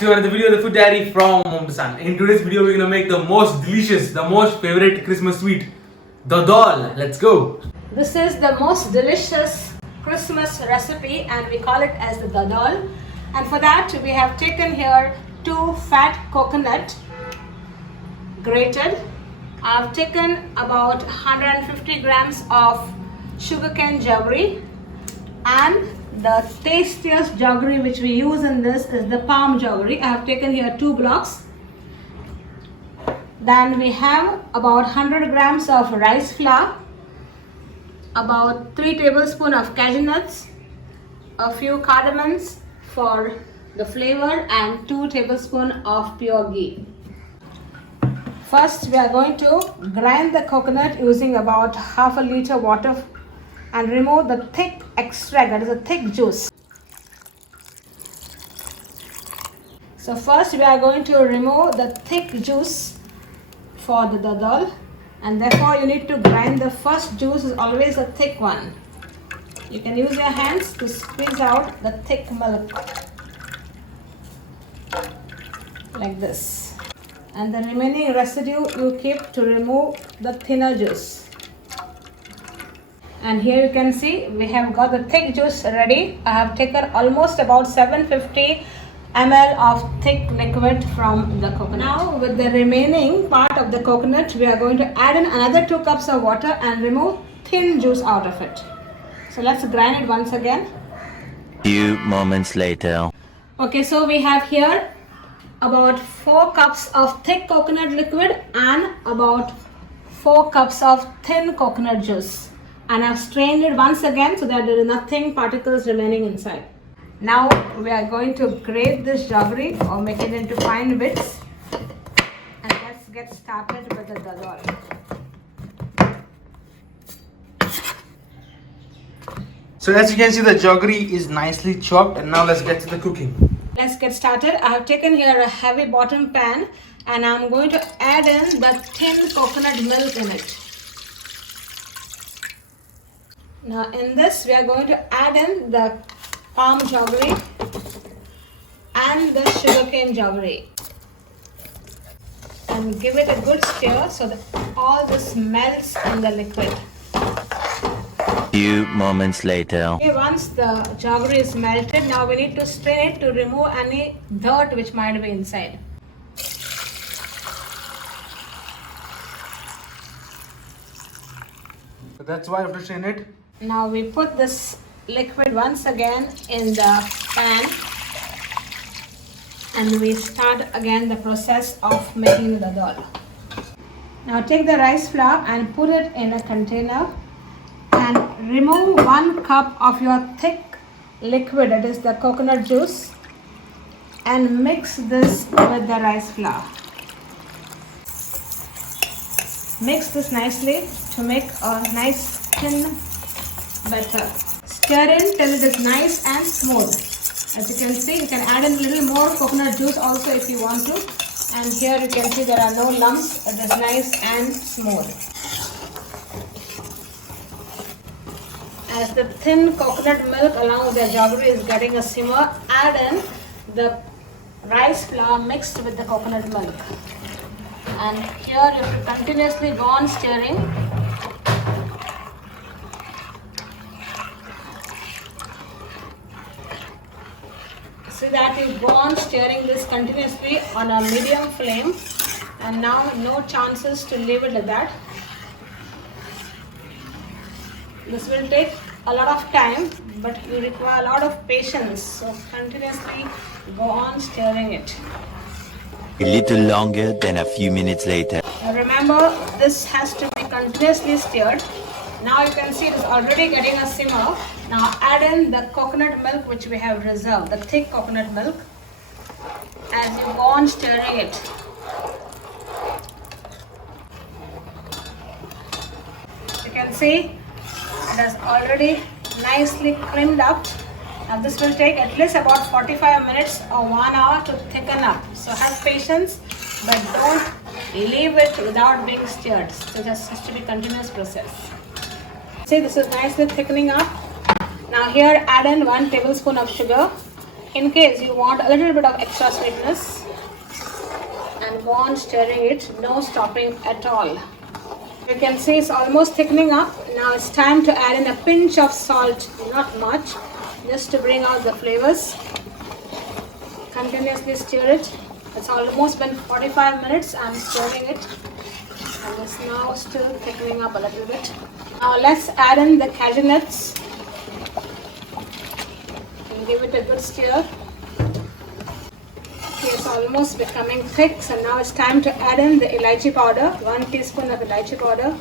to another video of the Food Diary from Mom to Son. In today's video, we're gonna make the most delicious, the most favorite Christmas sweet, Dodol. Let's go. This is the most delicious Christmas recipe and we call it as the Dodol. And for that, we have taken here 2 fat coconut grated. I've taken about 150 grams of sugarcane jaggery, and the tastiest jaggery which we use in this is the palm jaggery. I have taken here 2 blocks. Then we have about 100 grams of rice flour, about 3 tablespoons of cashew nuts, a few cardamoms for the flavor, and 2 tablespoons of pure ghee. First, we are going to grind the coconut using about half a liter water and remove the thick extract, that is a thick juice. So first we are going to remove the thick juice for the Dodol, and therefore you need to grind the first juice is always a thick one. You can use your hands to squeeze out the thick milk like this, and the remaining residue you keep to remove the thinner juice. And here you can see we have got the thick juice ready. I have taken almost about 750 ml of thick liquid from the coconut. Now with the remaining part of the coconut, we are going to add in another 2 cups of water and remove thin juice out of it. So let's grind it once again. Few moments later. Okay, so we have here about 4 cups of thick coconut liquid and about 4 cups of thin coconut juice. And I've strained it once again so that there is nothing particles remaining inside. Now we are going to grate this jaggery or make it into fine bits, and let's get started with the Dodol. So as you can see, the jaggery is nicely chopped, and now let's get to the cooking. Let's get started. I have taken here a heavy bottom pan and I'm going to add in the thin coconut milk in it. Now in this we are going to add in the palm jaggery and the sugarcane jaggery and give it a good stir so that all this melts in the liquid. Few moments later. Okay, once the jaggery is melted, now we need to strain it to remove any dirt which might be inside. So that's why I have to strain it. Now we put this liquid once again in the pan and we start again the process of making the Dodol. Now take the rice flour and put it in a container and remove 1 cup of your thick liquid, that is the coconut juice, and mix this with the rice flour. Mix this nicely to make a nice thin batter. Stir in till it is nice and smooth. As you can see, you can add in a little more coconut juice also if you want to. And here you can see there are no lumps. It is nice and smooth. As the thin coconut milk along with the jaggery is getting a simmer, add in the rice flour mixed with the coconut milk. And here you have to continuously go on stirring. See that you go on stirring this continuously on a medium flame, and now no chances to leave it like that. This will take a lot of time, but you require a lot of patience, so continuously go on stirring it. A little longer than a few minutes later. Now remember, this has to be continuously stirred. Now you can see it is already getting a simmer. Now add in the coconut milk which we have reserved, the thick coconut milk, as you go on stirring it. You can see it has already nicely creamed up. Now this will take at least about 45 minutes or 1 hour to thicken up. So have patience, but don't leave it without being stirred. So this has to be a continuous process. See, this is nicely thickening up. Now here add in 1 tablespoon of sugar in case you want a little bit of extra sweetness, and go on stirring it, no stopping at all. You can see it's almost thickening up. Now it's time to add in a pinch of salt, not much, just to bring out the flavors. Continuously stir it. It's almost been 45 minutes. I'm stirring it, and it's now still thickening up a little bit. Now let's add in the cashew nuts and give it a good stir. Okay, it's almost becoming thick, so now it's time to add in the elaichi powder, 1 teaspoon of elaichi powder.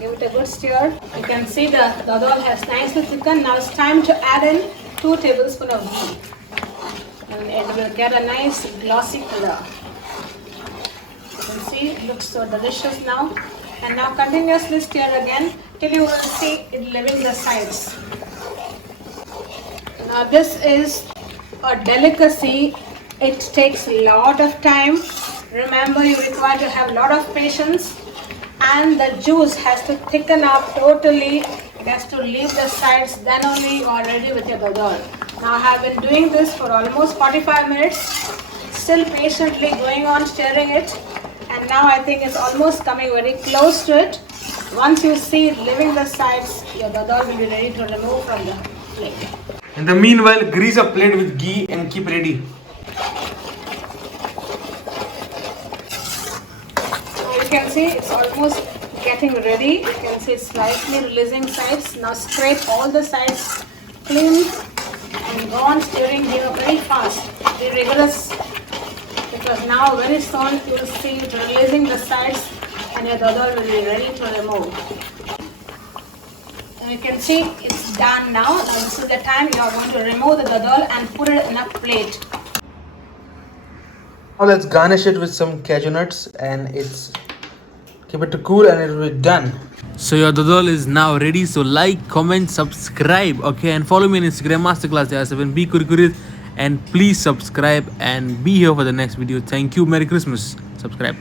Give it a good stir. You can see the dodol has nicely thickened. Now it's time to add in 2 tablespoons of ghee, and it will get a nice glossy color. You can see it looks so delicious now. And now continuously stir again till you will see it leaving the sides. Now this is a delicacy. It takes a lot of time. Remember, you require to have a lot of patience, and the juice has to thicken up totally. It has to leave the sides, then only you are ready with your dodol. Now I have been doing this for almost 45 minutes, still patiently going on stirring it, and now I think it's almost coming very close to it. Once you see it leaving the sides, your dodol will be ready to remove from the plate. In the meanwhile, grease a plate with ghee and keep ready. So you can see it's almost getting ready. You can see it's slightly releasing sides. Now scrape all the sides clean and go on stirring here very fast, very rigorous, because now very soon you will see it releasing the sides and your dodol will be ready to remove. And you can see it's done now. Now this is the time you are going to remove the dodol and put it in a plate. Now let's garnish it with some cashew nuts, and keep it to cool, and it will be done. So your dodol is now ready. So like, comment, subscribe, okay, and follow me on Instagram Masterclass 7B Kurikurit, and please subscribe and be here for the next video. Thank you. Merry Christmas. Subscribe.